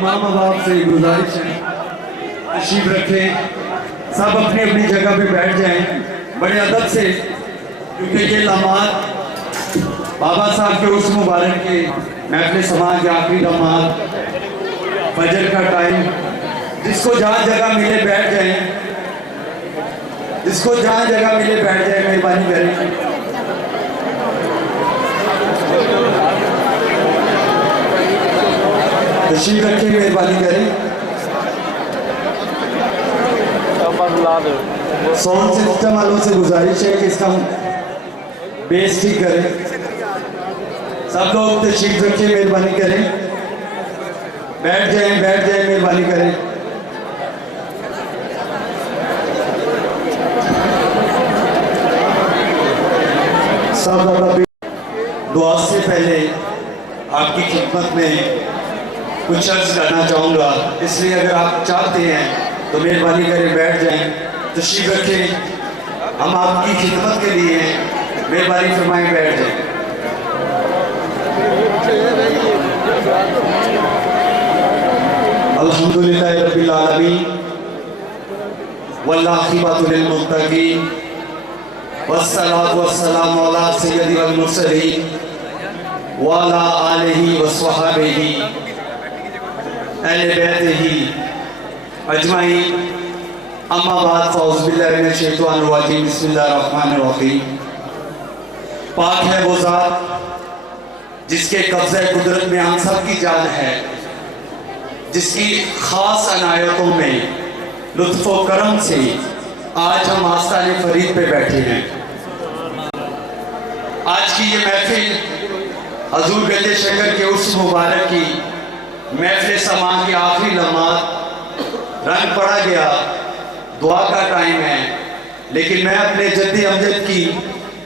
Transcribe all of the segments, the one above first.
तमाम अहबाब से गुजारिश है तशरीफ रखें, सब अपनी अपनी जगह पे बैठ जाएं बड़े अदब से, क्योंकि ये लम्हात बाबा साहब के उस मुबारक के महफिल समाज के आखिरी लम्हात, फजर का टाइम, जिसको जहाँ जगह मिले बैठ जाएं, जिसको जहाँ जगह मिले बैठ जाए, मेहरबानी करें। तशरीफ रखें, मेहरबानी करें। साउंड सिस्टम वालों से गुजारिश है कि इसका बेस ठीक करें। सब लोग तशरीफ रखें, मेहरबानी करें। बैठ जाएं, मेहरबानी करें। सब दुआ से पहले आपकी खिदमत में कुछ अर्ज करना चाहूँगा, इसलिए अगर आप चाहते हैं तो मेहरबानी करें बैठ जाएं, तशरीफ रखें। हम आपकी खिदमत के लिए हैं, मेहरबानी फरमाएं बैठ जाएं। अल्हम्दुलिल्लाह रब्बिल आलमीन वल्लाक़िबतु लिल मुत्तक़ीन वस्सलातु वस्सलामु अला सय्यदिल मुरसलीन व अला आलिहि व स्वहाबिहि अहले बैतिही अजमाइन, अम्मा बाद, फ़ौज़ बिल्लाहि मिनश शैतानिर रजीम, बिस्मिल्लाहिर रहमानिर रहीम। पाक है वो ज़ात जिसके कब्ज़े कुदरत में हम सब की जान है, जिसकी ख़ास अनायतों में लुत्फ़ व करम से आज हम आस्ताने फरीद पे बैठे हैं। आज की ये महफिल हजूर गंज शकर के उर्स मुबारक की महफिल समा के आखिरी लम्हात, रंग पड़ा गया, दुआ का टाइम है, लेकिन मैं अपने जद्दी अमजद की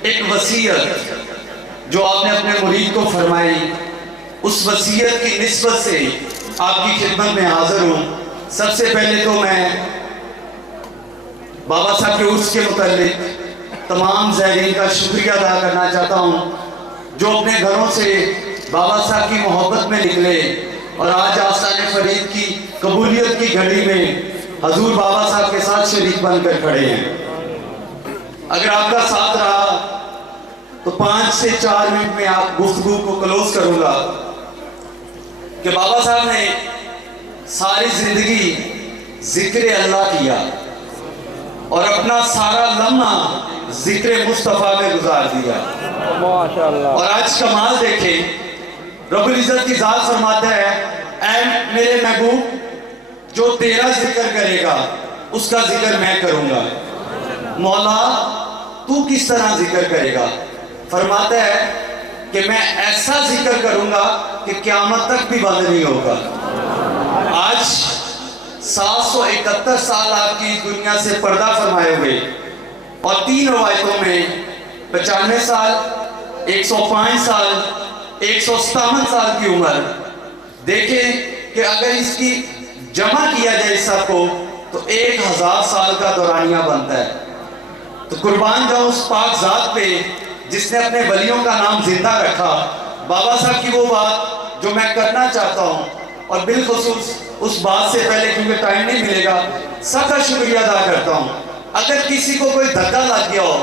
एक वसीयत जो आपने अपने मुरीद को फरमाई, उस वसीयत की निस्बत से आपकी खिदमत में हाजिर हूँ। सबसे पहले तो मैं बाबा साहब के उर्स के मुतालिक तमाम ज़ायरीन का शुक्रिया अदा करना चाहता हूँ, जो अपने घरों से बाबा साहब की मोहब्बत में निकले और आज आस्ताने फरीद की कबूलियत की घड़ी में हजूर बाबा साहब के साथ शरीक बनकर खड़े हैं। अगर आपका साथ रहा तो 5 से 4 मिनट में आप गुफ्तगू को क्लोज करूंगा कि बाबा साहब ने सारी जिंदगी जिक्र अल्लाह किया और अपना सारा लम्हा जिक्र मुस्तफ़ा में गुजार दिया। माशाअल्लाह। और आज कमाल देखें, रब्बुल इज़्ज़त की ज़ात फरमाता है, ऐ मेरे महबूब, जो तेरा जिक्र करेगा उसका जिक्र मैं करूंगा। मौला तू किस तरह जिक्र करेगा? फरमाता है कि मैं ऐसा जिक्र करूंगा कि क़यामत तक भी बंद नहीं होगा। आज 771 साल आपकी दुनिया से पर्दा फरमाए हुए और 3 रवायतों में 95 साल, 105 साल, 157 साल की उम्र। देखें कि अगर इसकी जमा किया जाए सबको तो 1000 साल का दौरानिया बनता है। तो कुर्बान जाऊं उस पाक ज़ात पे जिसने अपने वलियों का नाम जिंदा रखा। बाबा साहब की वो बात जो मैं करना चाहता हूँ, और बिलखुसूस उस बात से पहले, क्योंकि टाइम नहीं मिलेगा, सबका शुक्रिया अदा करता हूँ। अगर किसी को कोई धक्का लग गया हो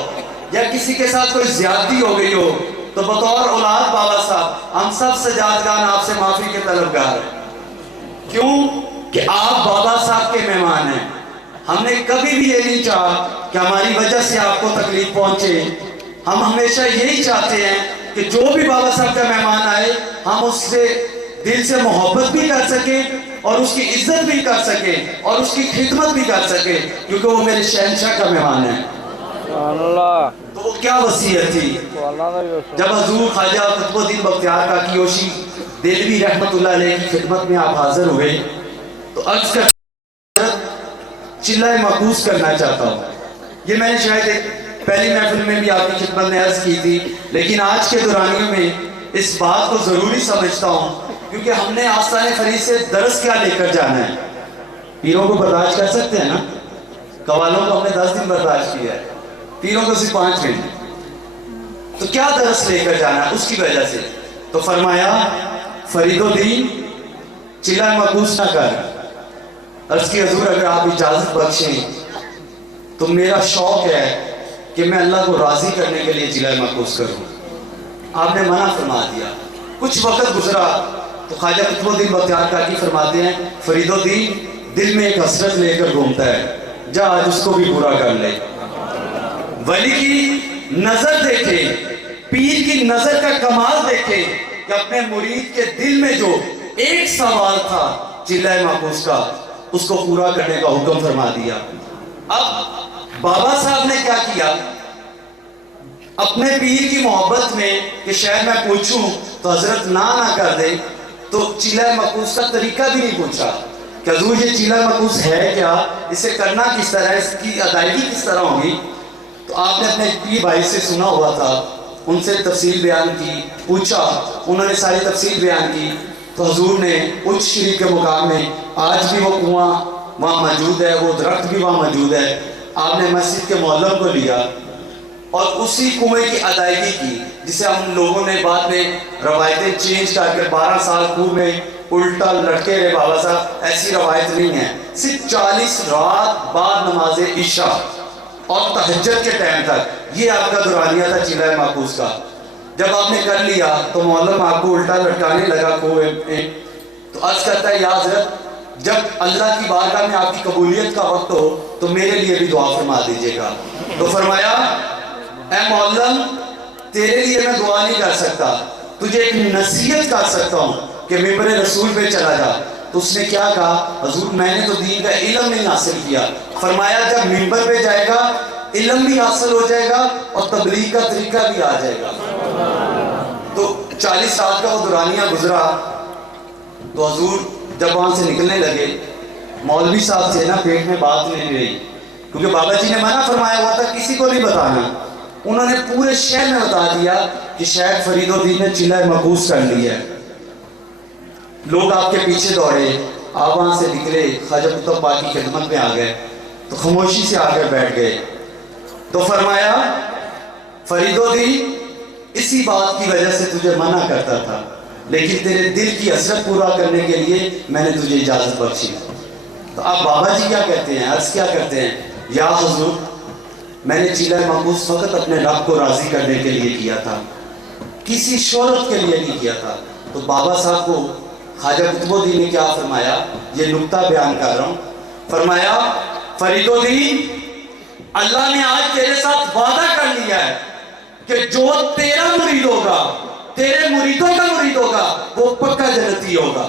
या किसी के साथ कोई ज्यादती हो गई हो तो बतौर औलाद बाबा साहब हम सब सजादगान आपसे माफी के तलबगार हैं। क्यों कि आप बाबा साहब के मेहमान हैं। हमने कभी भी ये नहीं चाहा कि हमारी वजह से आपको तकलीफ पहुंचे। हम हमेशा यही चाहते हैं कि जो भी बाबा साहब का मेहमान आए हम उससे दिल से मोहब्बत भी कर सके और उसकी इज्जत भी कर सके और उसकी खिदमत भी कर सके, क्योंकि वो मेरे शहंशाह का मेहमान है। तो वो क्या वसीयत थी जब हजूर ख्वाजा कुतुबुद्दीन बख्तियार काकी योशी देलवी रहमतुल्लाह अलैह की खिदमत में आप हाजिर हुए, तो अर्ज कर चिल्लाए मकबूस करना चाहता हूँ। ये मैंने शायद एक पहली महफिल में भी आपकी खिदमत में अर्ज की थी, लेकिन आज के दौरानियों में इस बात को ज़रूरी समझता हूँ, क्योंकि हमने आस्ताने फरीद से दरस क्या लेकर जाना है। पीरों को बर्दाश्त कर सकते हैं ना, कवालों को हमने 10 दिन बर्दाश्त किया है, पीरों को सिर्फ 5 मिनट। तो क्या दरस लेकर जाना है उसकी वजह से। तो फरमाया फरीदुद्दीन चिल्ला मकूस ना कर। अर्ज की हजूर अगर आप इजाजत बख्शें तो मेरा शौक है कि मैं अल्लाह को राजी करने के लिए चिल्ला मकूस करूं। आपने मना फरमा दिया। कुछ वक्त गुजरा तो ख्वाजा कुतुबुद्दीन बख्तियार काकी फरमाते हैं, फरीदुद्दीन दिल में एक हसरत लेकर घूमता है, जा आज उसको भी पूरा कर ले। वली की नजर देखे, पीर की नजर का कमाल देखे कि अपने मुरीद के दिल में जो एक सवाल था चिल्लाए महफूज का, उसको पूरा करने का हुक्म फरमा दिया। अब बाबा साहब ने क्या किया, अपने पीर की मोहब्बत में कि शायद मैं पूछूं तो हजरत ना कर दे, तो चिल्लाए महफूज का तरीका भी नहीं पूछा कि हजूर ये चिल्लाए महफूज है क्या, इसे करना किस तरह, इसकी अदायगी किस तरह होगी। तो आपने अपने पीर भाई से सुना हुआ था, उनसे तफसील बयान की, पूछा, उन्होंने सारी तफसील बयान की। तो हजूर ने उच्च शरीफ के मुकाम में आज भी वो कुआं वहाँ मौजूद है, वो दरख्त भी वहाँ मौजूद है। आपने मस्जिद के मौलम को लिया और उसी कुएं की अदायगी की, जिसे हम लोगों ने बाद में रवायतें चेंज करके 12 साल कुएं में उल्टा लटके रहे बाबा साहब, ऐसी रवायत नहीं है। सिर्फ 40 रात बाद नमाज इशा और तहज्जुद के टाइम तक, ये आपका दुरानिया था चिल्लाए महफूज का। जब आपने कर लिया तो मौलम आपको उल्टा लटकाने लगा कुएं में, तो अर्ज करता है, या हज़रत जब अल्लाह की बारगाह में आपकी कबूलियत का वक्त हो तो मेरे लिए भी दुआ फरमा दीजिएगा। तो फरमाया, ऐ मौलम तेरे लिए मैं दुआ नहीं कर सकता, तुझे एक नसीहत कर सकता हूँ कि मिंबर रसूल पे चला जा। तो उसने क्या कहा, हजूर मैंने तो दीन का इल्म नहीं हासिल किया। फरमाया जब मिंबर पे जाएगा इल्म भी हासिल हो जाएगा और तबलीग का तरीका भी आ जाएगा। तो 40 साल का वो दुरानिया गुजरा। तो हजूर जब वहां से निकलने लगे, मौलवी साहब थे ना, पेट में बात नहीं रही, क्योंकि बाबा जी ने मना फरमाया हुआ था किसी को नहीं बताना। उन्होंने पूरे शहर में बता दिया कि शायद फरीदुद्दीन ने चिल्लाए महफूज कर लिया है। लोग आपके पीछे दौड़े, आप वहां से निकले, ख्वाजा कुतुब पाक की खिदमत में आ गए, तो खामोशी से आकर बैठ गए। तो फरमाया, फरीदुद्दीन इसी बात की वजह से तुझे मना करता था, लेकिन तेरे दिल की हसरत पूरा करने के लिए मैंने तुझे इजाजत बख्शी। तो अब बाबा जी क्या कहते हैं, अर्ज क्या करते हैं, या हुजूर मैंने चिल्लाए महफूज फकत अपने रब को राजी करने के लिए किया था, किसी शोहरत के लिए नहीं किया था। तो बाबा साहब को ख्वाजा कुतुबुद्दीन ने क्या फरमाया, ये नुक्ता बयान कर रहा हूँ। फरमाया, फरीदुद्दीन अल्लाह ने आज तेरे साथ वादा कर लिया है कि जो तेरा मुरीद होगा, तेरे मुरीदों का मुरीद होगा, वो पक्का जन्नती होगा।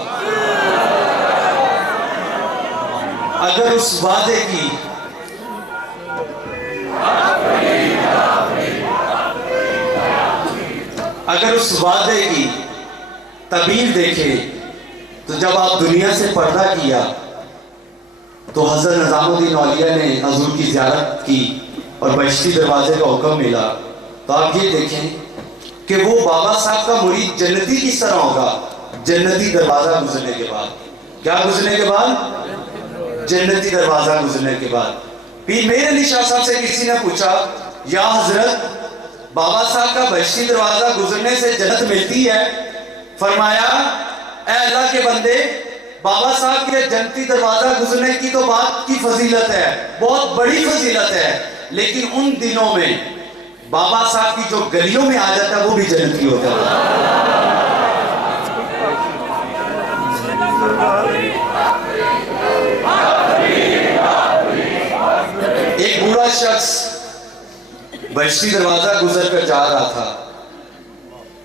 अगर उस वादे की तबीर देखें तो जब आप दुनिया से पर्दा किया तो हज़रत निज़ामुद्दीन औलिया ने हजूर की ज़ियारत की और बहिश्ती दरवाजे का हुक्म मिला। तो आप ये देखें कि वो बाबा साहब का मुरीद जन्नती किस तरह होगा, जन्नती दरवाज़ा गुजरने के बाद। क्या गुजरने के बाद? जन्नती दरवाज़ा गुजरने के बाद। पीर मेर अली शाह साहब से किसी ने पूछा, या हजरत बाबा साहब का बहिश्ती दरवाज़ा गुजरने से जन्नत मिलती है? फरमाया, ऐ अल्लाह के बंदे, बाबा साहब के जन्नती दरवाजा गुजरने की तो बात की फजीलत है, बहुत बड़ी फजीलत है, लेकिन उन दिनों में बाबा साहब की जो गलियों में आ जाता है वो भी जन्नती होता है। एक बूढ़ा शख्स बहिश्ती दरवाजा गुजर कर जा रहा था,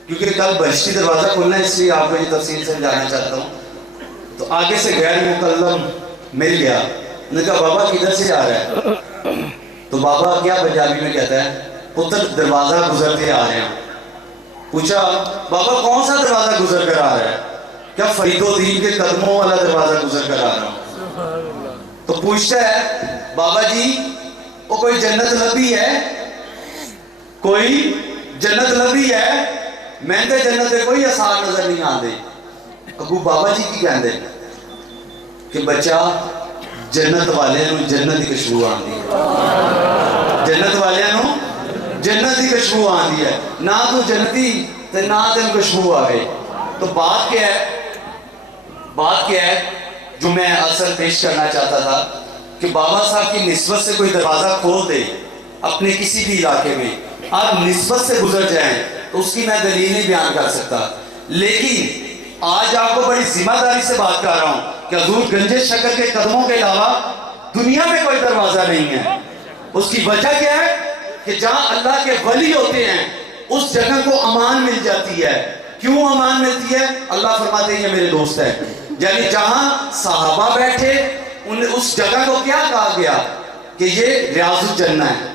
क्योंकि कल बहिश्ती दरवाजा खोलना है इसलिए आपको ये तफसील समझाना चाहता हूँ। तो आगे से गैर मुकल्लम मिल गया, उन्होंने कहा बाबा किधर से आ रहा है? तो बाबा क्या पंजाबी में कहता है, पुत्र दरवाजा गुजरते आ रहे हैं। पूछा, बाबा कौन सा दरवाजा गुजर कर आ रहा है? क्या फरीदुद्दीन के कदमों वाला दरवाजा गुजर कर आ रहा हूँ। तो पूछता है, बाबा जी वो कोई जन्नत लभी है? कोई जन्नत लभी है? मैं तो जन्नत के कोई आसार नजर नहीं आते। अगू बाबा जी की कहते कि बच्चा जन्नत वाले जन्नत की खुशबू आती है, जन्नत वाले जन्नत की खुशबू आती है, ना तू जन्नती ते ना तेन खुशबू आवे। तो बात क्या है, بات کیا ہے جو میں اثر پیش کرنا چاہتا تھا کہ بابا صاحب کی نسبت سے کوئی دروازہ کھول دے اپنے کسی بھی علاقے میں، آپ نسبت سے گزر جائیں تو اس کی میں دلیل نہیں بیان کر سکتا، لیکن آج آپ کو بڑی ذمہ داری سے بات کر رہا ہوں کہ حضور گنج شکر کے قدموں کے علاوہ دنیا میں کوئی دروازہ نہیں ہے۔ اس کی وجہ کیا ہے کہ جہاں اللہ کے ولی ہوتے ہیں اس جگہ کو امان مل جاتی ہے۔ کیوں امان ملتی ہے؟ اللہ فرماتے ہیں یہ میرے دوست ہے، یعنی جہاں صحابہ بیٹھے اس جگہ کو کیا کہا گیا کہ یہ ریاض الجنہ ہے،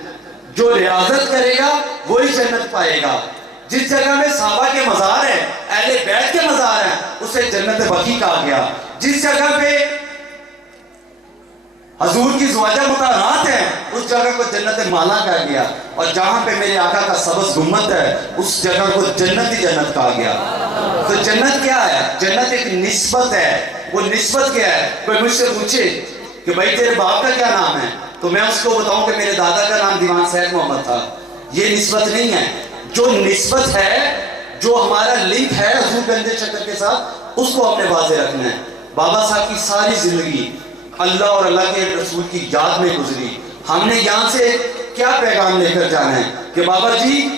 جو ریاضت کرے گا وہی جنت پائے گا۔ جس جگہ میں صحابہ کے مزار ہیں، اہل بیت کے مزار ہیں، اسے جنت بقیع کہا گیا۔ جس جگہ پہ حضور کی زواجہ مطہرات ہیں اس جگہ کو جنت مالا کہا گیا، اور جہاں پہ میرے آقا کا سبز گنبد ہے اس جگہ کو جنت ہی جنت کہا گیا۔ تو جنت کیا ہے؟ جنت ایک نسبت ہے۔ وہ نسبت کیا ہے؟ کوئی مجھ سے پوچھے کہ بھائی تیرے باپ کا کیا نام ہے تو میں اس کو بتاؤں کہ میرے دادا کا نام دیوان صاحب محمد تھا، یہ نسبت نہیں ہے۔ جو نسبت ہے، جو ہمارا لنک ہے حضور گنج شکر کے ساتھ، اس کو اپنے واضح رکھنا ہے۔ بابا صاحب کی ساری زندگی اللہ اور اللہ کے رسول کی یاد میں گزری۔ ہم نے یہاں سے کیا پیغام لے کر جانا ہے کہ بابا جی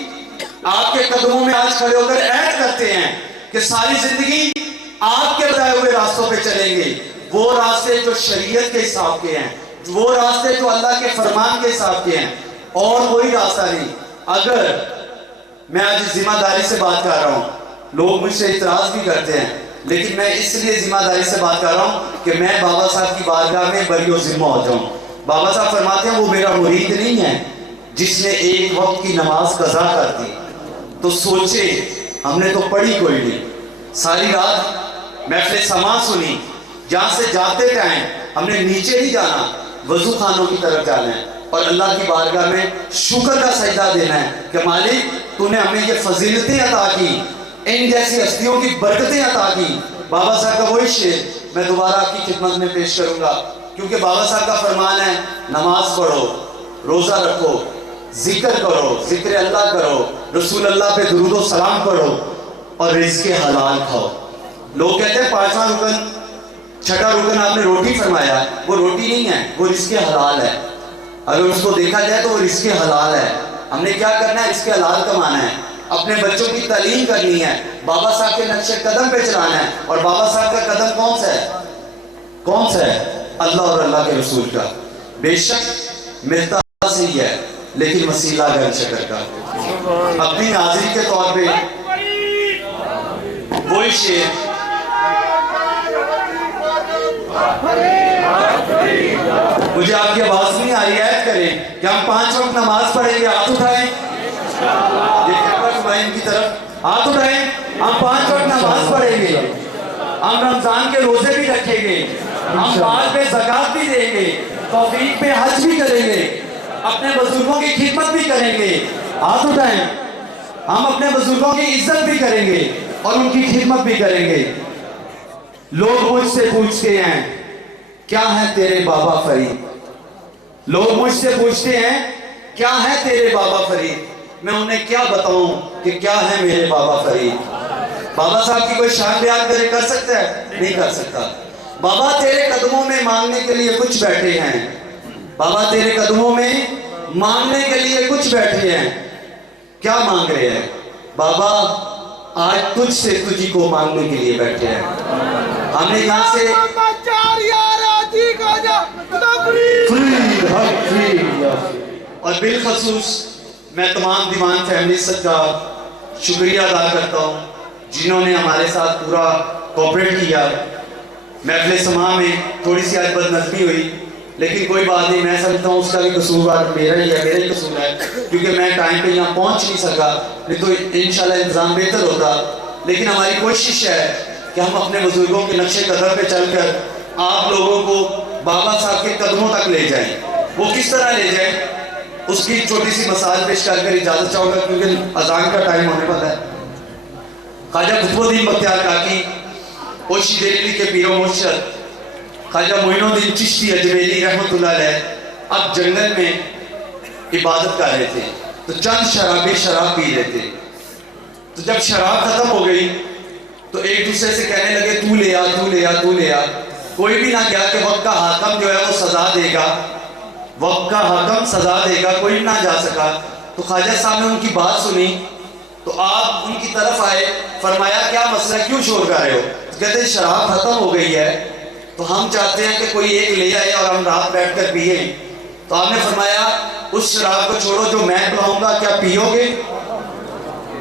آپ کے قدموں میں آج کھڑے ہو کر عہد کرتے ہیں کہ ساری زندگی آپ کے بتائے ہوئے راستوں پہ چلیں گے، وہ راستے جو شریعت کے حساب کے ہیں، وہ راستے جو اللہ کے فرمان کے حساب کے ہیں، اور کوئی راستہ نہیں۔ اگر میں آج ذمہ داری سے بات کر رہا ہوں، لوگ مجھ سے اعتراض بھی کرتے ہیں، لیکن میں اس لیے ذمہ داری سے بات کر رہا ہوں کہ میں بابا صاحب کی بارگاہ میں بری و ذمہ ہو جاؤں۔ بابا صاحب فرماتے ہیں وہ میرا مرید نہیں ہے جس نے ایک وقت کی نماز قضا کر دی۔ تو سوچے ہم نے تو پڑھی کوئی نہیں، ساری رات محفل سماع سنی، جہاں سے جاتے ٹائم ہم نے نیچے نہیں جانا، وضو خانوں کی طرف جانا ہے اور اللہ کی بارگاہ میں شکر کا سجدہ دینا ہے کہ مالک تو نے ہمیں یہ فضیلتیں عطا کی، ان جیسی ہستیوں کی برکتیں عطا کی۔ بابا صاحب کا وہی شعر میں دوبارہ آپ کی خدمت میں پیش کروں گا، کیونکہ بابا صاحب کا فرمان ہے نماز پڑھو، روزہ رکھو، ذکر کرو، ذکر اللہ کرو، رسول اللہ پہ درود و سلام پڑھو، اور رزق حلال کھاؤ۔ لوگ کہتے ہیں پانچواں رکن، چھٹا رکن آپ نے روٹی فرمایا، وہ روٹی نہیں ہے، وہ رزق حلال ہے۔ اگر اس کو دیکھا جائے تو وہ رزق حلال ہے۔ ہم نے کیا کرنا ہے؟ رزق حلال کمانا ہے، اپنے بچوں کی تعلیم کرنی ہے، بابا صاحب کے نقش قدم پہ چلانا ہے۔ اور بابا صاحب کا قدم کون سا ہے؟ کون سا ہے؟ اللہ اور اللہ کے رسول کا۔ بے شک ملتا سے ہی ہے، لیکن وسیلہ گنج شکر کا۔ اپنی حاضری کے طور پہ وہی شعر، مجھے آپ کی آواز نہیں آ رہی، عہد کریں کہ ہم 5 وقت نماز پڑھیں گے، ہاتھ اٹھائیں ان کی طرف، ہاتھ اٹھائیں، ہم 5 وقت نماز پڑھیں گے، ہم رمضان کے روزے بھی رکھیں گے، ہم مال پہ زکوٰۃ بھی دیں گے، توفیق پہ حج بھی کریں گے، اپنے بزرگوں کی خدمت بھی کریں گے۔ ہاتھ اٹھائیں، ہم اپنے بزرگوں کی عزت بھی کریں گے اور ان کی خدمت بھی کریں گے۔ لوگ مجھ سے پوچھتے ہیں کیا ہے تیرے بابا فرید، لوگ مجھ سے پوچھتے ہیں کیا ہے تیرے بابا فرید، میں انہیں کیا بتاؤں کہ کیا ہے میرے بابا فرید۔ بابا صاحب کی کوئی شان بیان کر سکتا ہے؟ نہیں کر سکتا۔ بابا تیرے قدموں میں مانگنے کے لیے کچھ بیٹھے ہیں، بابا تیرے قدموں میں مانگنے کے لیے کچھ بیٹھے ہیں، کیا مانگ رہے ہیں؟ بابا آج تجھ سے تجھی کو مانگنے کے لیے بیٹھے ہیں۔ ہم نے یہاں سے اور بالخصوص میں تمام دیوان فیملی کا شکریہ ادا کرتا ہوں جنہوں نے ہمارے ساتھ پورا کوپریٹ کیا۔ محفل سماع میں تھوڑی سی آج بد نظمی ہوئی، لیکن کوئی بات نہیں، میں سمجھتا ہوں اس کا بھی قصور میرا ہی ہے، میرا ہی قصور ہے، کیونکہ میں ٹائم پہ یہاں پہنچ نہیں سکا، نہیں تو انشاءاللہ انتظام بہتر ہوتا۔ لیکن ہماری کوشش ہے کہ ہم اپنے بزرگوں کے نقش قدم پہ چل کر آپ لوگوں کو بابا صاحب کے قدموں تک لے جائیں۔ وہ کس طرح لے جائیں اس کی چھوٹی سی مثال پیش کر کر اجازت چاہوں گا، کیونکہ اذان کا ٹائم ہونے والا ہے۔ خواجہ قطب الدین بختیار کاکی اوشی دہلی کے پیر و مرشد خواجہ معین الدین چشتی اجمیری رحمۃ اللہ علیہ اب جنگل میں عبادت کر رہے تھے، تو چند شرابی شراب پی رہے تھے۔ تو جب شراب ختم ہو گئی تو ایک دوسرے سے کہنے لگے تو لے آ تو لے آ تو لے آ. کوئی بھی نہ گیا کہ وقت کا حاکم جو ہے وہ سزا دے گا, وقت کا حاکم سزا دے گا, کوئی نہ جا سکا. تو خواجہ صاحب نے ان کی بات سنی تو آپ ان کی طرف آئے, فرمایا کیا مسئلہ, کیوں شور کر رہے ہو؟ کہتے ہیں شراب ختم ہو گئی ہے تو ہم چاہتے ہیں کہ کوئی ایک لے آئے اور ہم رات بیٹھ کر پئیں. تو آپ نے فرمایا اس شراب کو چھوڑو, جو میں پلاؤں گا کیا پیو گے؟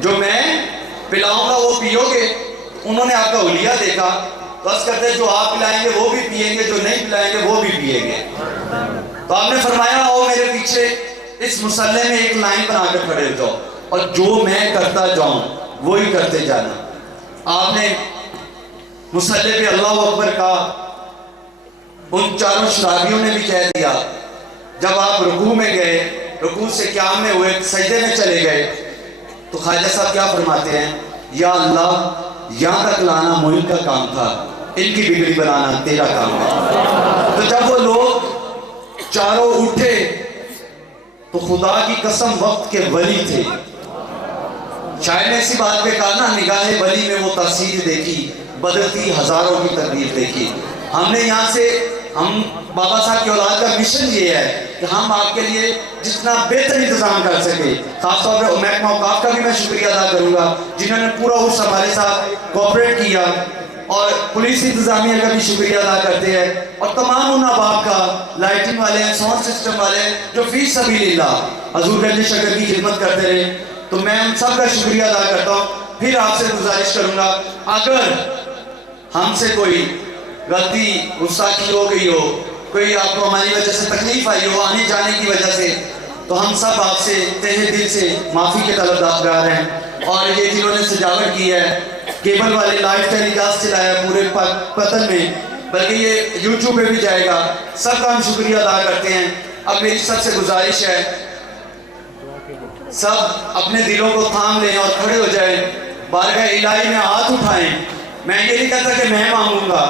جو میں پلاؤں گا وہ پیو گے؟ انہوں نے آپ کا حلیہ دیکھا, بس کرتے جو آپ پلائیں گے وہ بھی پئیں گے, جو نہیں پلائیں گے وہ بھی پئیں گے. تو آپ نے فرمایا آؤ میرے پیچھے اس مصلے میں ایک لائن بنا کر کھڑے ہو جاؤ اور جو میں کرتا جاؤں وہی کرتے جانا. آپ نے مصلے پہ اللہ اکبر کہا, ان چاروں شرابیوں نے بھی کہہ دیا. جب آپ رکوع میں گئے, رکوع سے قیام میں ہوئے, سجدے میں چلے گئے, تو خواجہ صاحب کیا فرماتے ہیں, یا اللہ یہاں تک لانا معین کا کام تھا, ان کی بگڑی بنانا تیرا کام ہے. تو جب وہ لوگ چاروں اٹھے تو خدا کی قسم وقت کے ولی تھے. شاید نے اسی بات پہ کہا نا, نگاہ ولی میں وہ تاثیر دیکھی, بدلتی ہزاروں کی تقدیر دیکھی. ہم نے یہاں سے, ہم بابا صاحب کی اولاد کا مشن یہ ہے کہ ہم آپ کے لیے جتنا بہتر انتظام کر سکے. خاص طور پہ محکمہ اوقاف کا بھی میں شکریہ ادا کروں گا جنہوں نے پورا عرصہ ہمارے ساتھ کوآپریٹ کیا, اور پولیس انتظامیہ کا بھی شکریہ ادا کرتے ہیں, اور تمام ان احباب کا, لائٹنگ والے ہیں, ساؤنڈ سسٹم والے ہیں, جو فی سبیل اللہ حضور گنج شکر کی خدمت کرتے رہے. تو میں ان سب کا شکریہ ادا کرتا ہوں. پھر آپ سے گزارش کروں گا, اگر ہم سے کوئی غلطی گستاخی ہو گئی ہو, کوئی آپ کو ہماری وجہ سے تکلیف آئی ہو آنے جانے کی وجہ سے, تو ہم سب آپ سے تہہ دل سے معافی کے طلبگار ہیں. اور یہ جنہوں نے سجاوٹ کی ہے, کیبل والے لائیو ٹیلی کاسٹ چلایا پورے پتن میں, بلکہ یہ یوٹیوب پہ بھی جائے گا, سب کا ہم شکریہ ادا کرتے ہیں. اب میری سب سے گزارش ہے, سب اپنے دلوں کو تھام لیں اور کھڑے ہو جائیں, بارگاہ الہی میں ہاتھ اٹھائیں. میں یہ نہیں کہتا کہ میں مانگوں گا,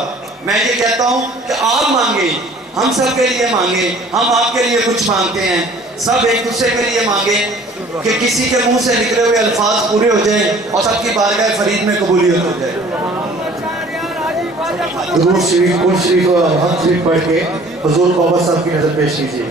میں یہ کہتا ہوں کہ آپ مانگیں, ہم سب کے لیے مانگیں. ہم آپ کے لیے کچھ مانگتے ہیں, سب ایک دوسرے کے لیے مانگیں کہ کسی کے منہ سے نکلے ہوئے الفاظ پورے ہو جائیں اور سب کی بارگاہ فرید میں قبولیت ہو جائے. درود شریف, قرآن شریف اور حمد شریف پڑھ کے حضور بابا صاحب کی نظر پیش کیجیے.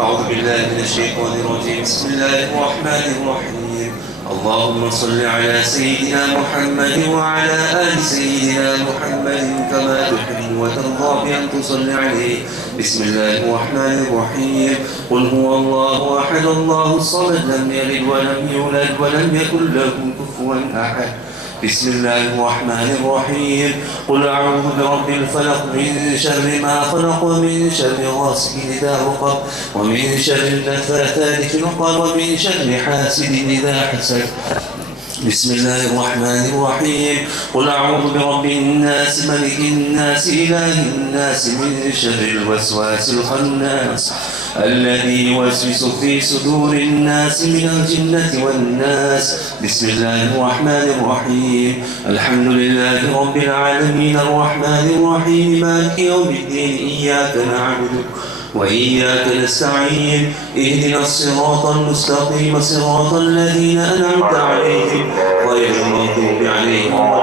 أعوذ بالله من الشيطان الرجيم. بسم الله الرحمن الرحيم. اللهم صل على سيدنا محمد وعلى آل سيدنا محمد كما تحب وترضى بأن تصلي عليه. بسم الله الرحمن الرحيم. قل هو الله أحد الله الصمد لم يلد ولم يولد ولم يكن له كفوا أحد. بسم الله الرحمن الرحيم. قل أعوذ برب الفلق من شر ما خلق ومن شر غاسق إذا وقب ومن شر النفاثات في العقد ومن شر حاسد إذا حسد. بسم الله الرحمن الرحيم. قل أعوذ برب الناس ملك الناس إله الناس من شر الوسواس الخناس الذي يوسوس في صدور الناس من الجنة والناس. بسم الله الرحمن الرحيم. الحمد لله رب العالمين الرحمن الرحيم مالك يوم الدين. إياك نعبد وإياك نستعين. اهدنا الصراط المستقيم صراط الذين أنعمت عليهم غير المغضوب عليهم